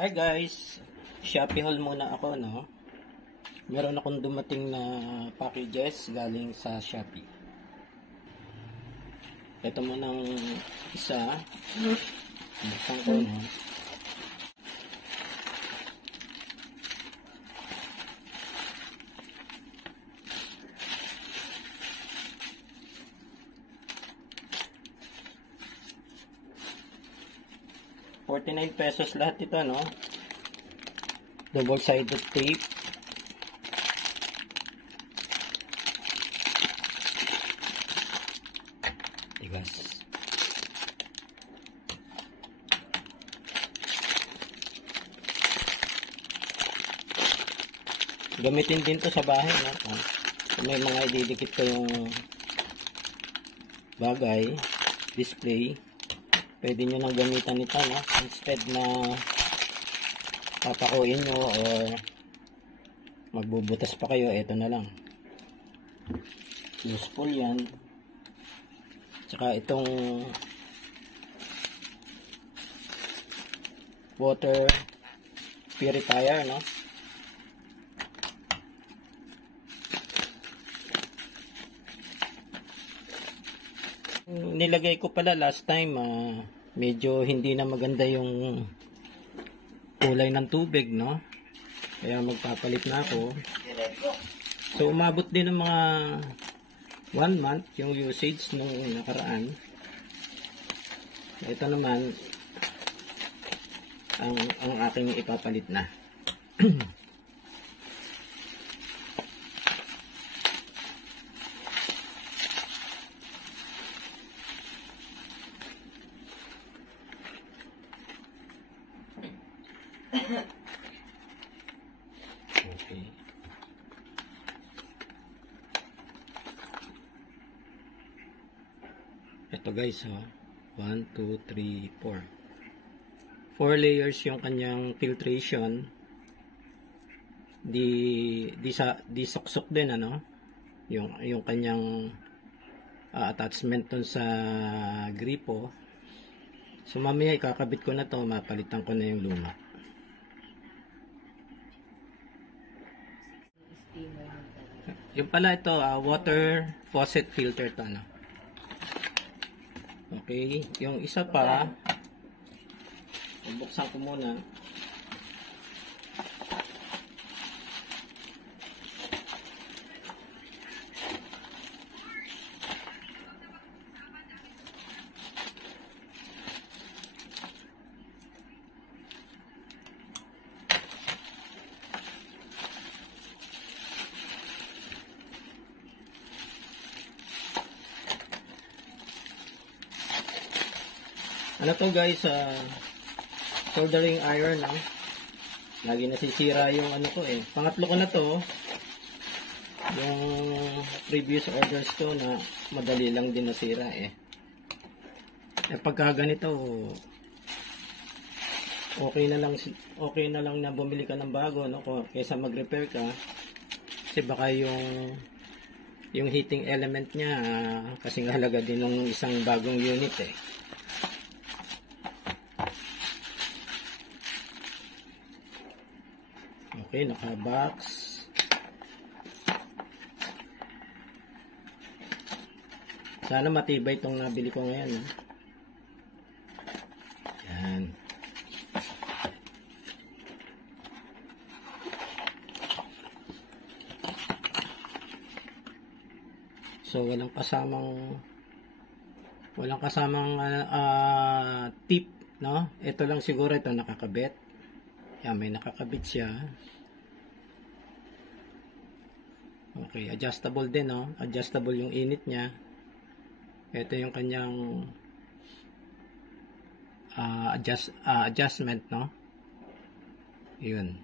Hi guys, Shopee haul muna ako, no. Meron akong dumating na packages galing sa Shopee. Ito muna ang isa. Buksan ko, no. ₱49 lahat ito, no. Double-sided tape. Tigas. Gamitin din to sa bahay, no. Kung may mga ididikit ko yung bagay, display, pwede nyo nang gamitan nito, no? Instead na papakuin nyo or magbubutas pa kayo, ito na lang. Useful yan. Tsaka itong water purifier, no? Nilagay ko pala last time, medyo hindi na maganda yung kulay ng tubig, no? Kaya magpapalit na ako. So umabot din ng mga 1 month yung usage nung nakaraan. Ito naman ang aking ipapalit na. Okay. Ito guys, 1, 2, 3, 4. 4 layers yung kanyang filtration. Di suksok din, ano? Yung kanyang attachment dun sa gripo. So mamaya ikakabit ko na to, mapalitan ko na yung luma. Yung pala ito, water faucet filter to, ano. Okay, yung isa pa, buksan ko muna. Ano to guys, soldering iron, no? Lagi nasisira yung ano ko eh. Pangatlo ko na to. Yung previous orders ko na madali lang din nasira eh. Pagka ganito, okay na lang na bumili ka ng bago, no? Kaysa mag-repair ka. Kasi baka yung heating element niya kasing halaga din ng isang bagong unit eh. Okay, naka-box. Sana matibay itong nabili ko ngayon. Yan. So, walang kasamang tip, no? Ito lang siguro ito nakakabit. Yan, may nakakabit siya. Okay, adjustable din, no? Adjustable yung init niya. Ito yung kanyang adjustment, no? Yun.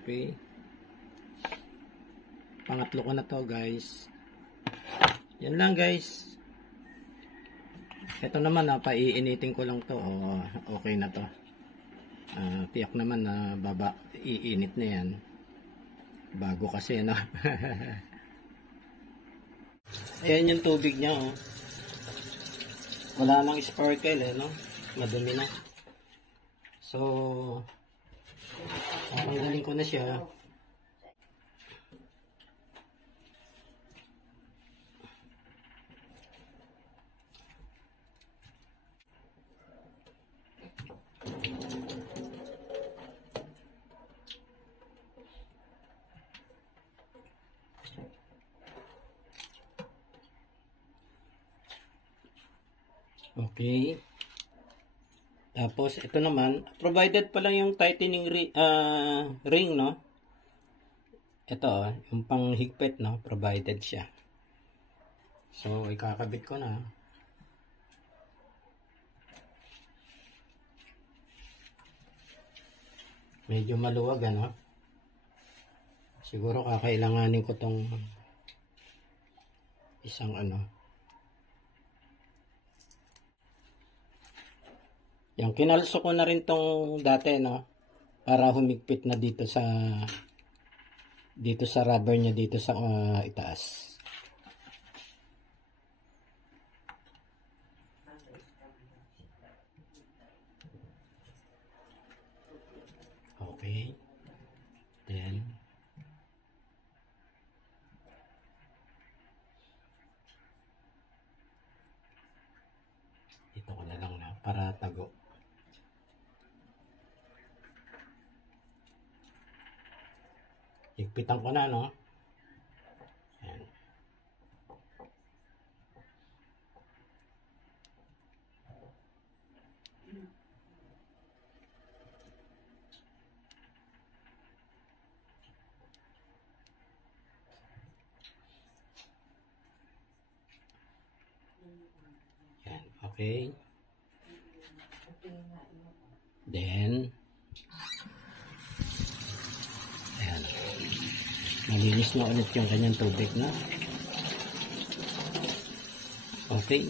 Okay. Pangatlo ko na to, guys. Yan lang, guys. Ito naman, paiinitin ko lang to. Okay na to. Tiyak naman na iinit na yan. Bago kasi, no? Ayan yung tubig niya, oh. Wala nang sparkle, no? Madumi na. So, tanggalin ko na siya. Okay. Tapos, ito naman, provided pa lang yung tightening ring, no? Ito, yung panghigpit, no? Provided siya. So, ikakabit ko na. Medyo maluwag, ano? Siguro kakailanganin ko tong isang ano. Yung kinalso ko na rin tong dati, no? Para humigpit na dito sa rubber niya dito sa itaas. Okay. Then ito ko na lang na para tago. Higpitan ko na, no? Ayan. Ayan, okay. Then, ayan. Malinis na ulit yung kanyang tubig na. Okay.